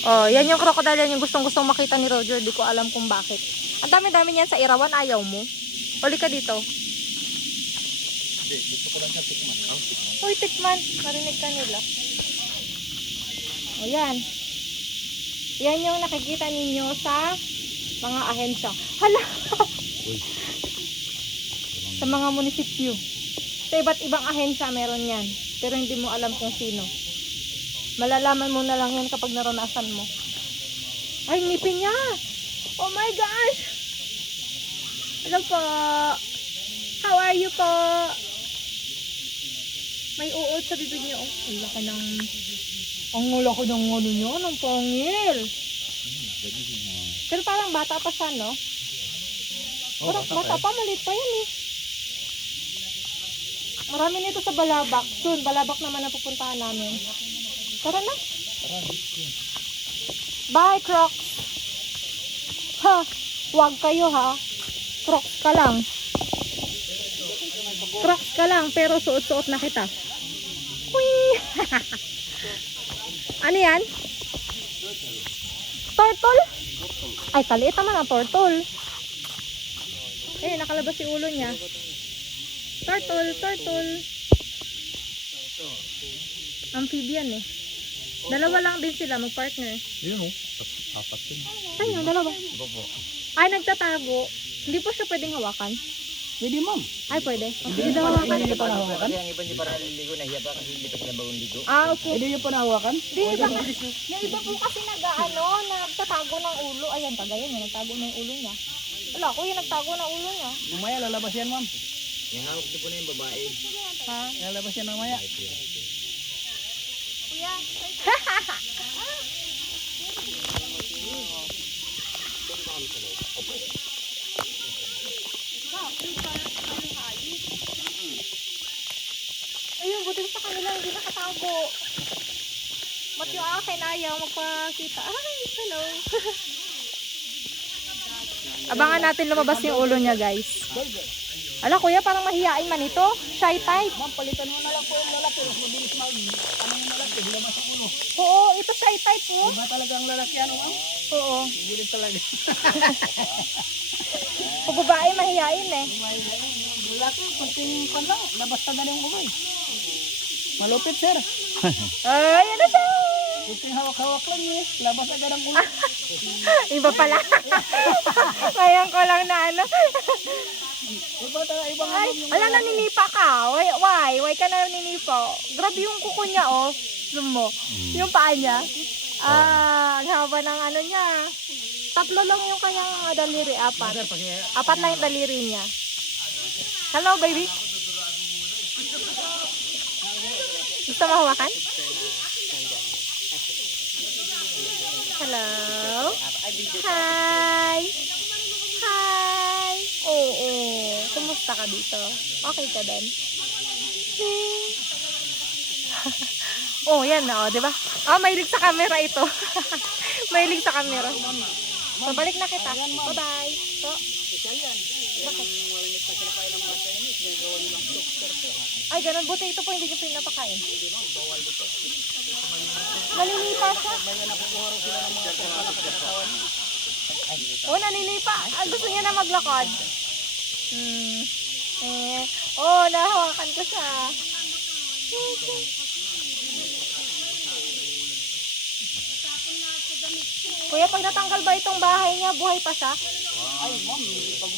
Oh, yan yung crocodile, yan yung gustong-gustong makita ni Roger. Di ko alam kung bakit. Ang dami-dami niyan sa Irawan, ayaw mo. Uli ka dito. Hindi, gusto ko lang sa tikman. Oh, tikman. Uy, tikman. Narinig ka nila. O, yan. Yan yung nakikita ninyo sa mga ahensya. Hala! Uy. Sa mga munisipyo. Sa iba't ibang ahensya meron yan. Pero hindi mo alam kung sino. Malalaman mo na lang yan kapag naranasan mo. Ay, ngipin niya! Oh my gosh! Hello po! How are you po? May uod sa bibig niyo. Oh, ang laki ng... Ang laki ng ano niyo, ng pangil. Pero parang bata pa siya, no? Parang bata pa, maliit pa yan eh. Marami nito sa Balabak. Soon, Balabak naman ang pupuntahan namin. Tara na. Bye, Crocs. Ha, wag kayo ha. Crocs ka lang. Crocs ka lang, pero suot-suot na kita. Whee! Ano yan? Turtle? Ay, kaliit naman ang turtle. Eh, nakalabas si ulo niya. Turtle, turtle. Amphibian eh. Dalawa lang din sila, mag-partner. Yun o. Apat yun. Ay, yung dalawa. Iba po. Ay, nagtatago. Hindi po siya pwedeng hawakan. Pwede ma'am. Ay, pwede. Hindi daw hawakan. Hindi pa nahawakan? Kasi ang iba hindi para naliligo, nahiya pa kasi hindi pa sila bagong ligo. Ah, okay. Hindi nyo pa nahawakan? Di, iba, yung iba po kasi nagtatago ng ulo. Ayan, tagayan niya, nagtago ng ulo niya. Wala, kuya, nagtago ng ulo niya. Mamaya lalabas yan ma'am. Yung hawak din po na yung babae. Ha? Lalabas yan mamaya. Kuya. Ayun, buti sa kanila hindi nakatago. Mat yung akin ayaw magpakita. Ay, hello. Abangan natin lumabas yung ulo niya, guys. Ala, kuya, parang mahihain man ito. Shy type. Ma'am, palitan mo na lang po yung lalaki. Mas mabilis mag... Ano yung lalaki? Hilabas ang ulo. Oo, ito shy type po. Iba talaga ang lalaki ano ma'am? Oo. Mabilis talaga. Pag babae, mahihain eh. Lalaki, kunting pan lang. Labas na yung ulo eh. Malupit sir. Ay, ano siya? Kunting hawak-hawak lang eh. Labas agad ang ulo. Iba pala. Ngayon ko lang na ano. Iba talaga, ibang Ay, ala, naninipa ka. Why ka na naninipa? Grabe yung kuko niya, oh. Zoom mo. Yung paa niya. Ah, ang haba ng ano niya. 3 lang yung kanyang daliri, 4. Sir, pag 4 lang yung daliri niya. Hello, baby. Gusto mo hawakan? Hello. Hi. Hi. Oo. Kumusta ka dito? Okay ka din? Oh, yan na, oh, 'di ba? Ah, mahilig sa camera ito. Mahilig sa camera. So, balik na kita. Bye-bye. So, ay, ganun. Buti ito po hindi nyo pinapakain. Nalinipa siya. Oh, naninipa. Ah, gusto niya na maglakad. Oh, nahawakan ko siya. Kuya, pag natanggal ba itong bahay niya, buhay pa siya? ay ma'am, pag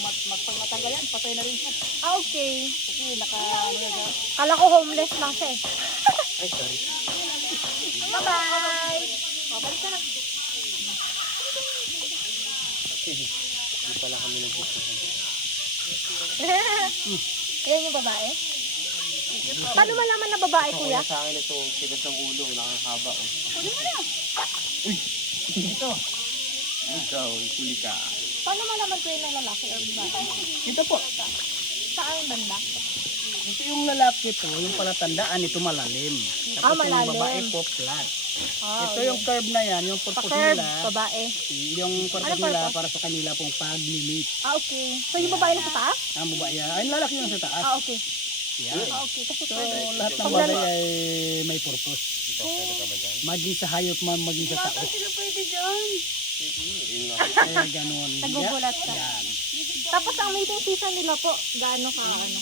matanggal yan, patay na rin siya. Ah, okay. Kasi ano yan siya. Kala ko homeless lang siya eh. Ay, sorry. Bye-bye! Oh, balik ka na. Hindi pala kami nag-gusto. Ayan yung babae. Paano malaman na babae, kuya? Sa akin ito, tigas ng ulo, nakakahaba. Huli mo na. Ito. Ikaw, huli ka. Paano malaman ko yun ng lalaki o babae? Ito po. Saan banda? Ito yung lalaki po, yung palatandaan, ito malalim. Tapos malalim. yung babae po flat. Ah, Ito yung curve na yan, yung purpose pa-curve, nila. babae. Yung purpose Ano nila purpose? para sa kanila pong pag-limit. Ah, okay. So yung babae na sa taas? Ang babae yan, ay lalaki yung sa taas. Ah, okay. Yan. Ah, okay. Kasi So pwede. lahat ng Pag bagay lalo- ay may purpose. Maging sa hayop man, maging sa tao. Sila pwede Yun nga. Ganun. Nagugulat ka. Yan. Tapos ang mating season nila po, gaano ka ano?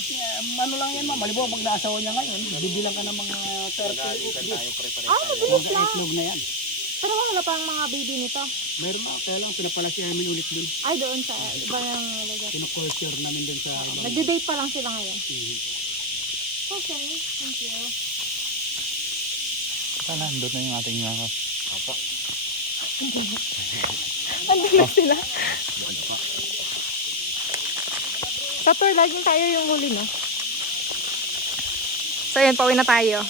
Ano lang yan, ma'am. Malibo, pag naasawa niya ngayon, bibilang ka ng mga 30 Nag-aalitan days. tayo prepare. Ah, mabilis Mga lang. itlog na yan. Pero wala pa ang mga baby nito. Meron na, kaya lang pinapalasihan namin ulit dun. Ay, doon sa iba yung lugar. Pinaculture namin dun sa ibang... Nagde-date pa lang sila ngayon. Mhm. Okay, thank you. Sana nandun na yung ating mga Apa. Andun sila. Sa tour, laging tayo yung huli, no? So, yun, pauwi na tayo.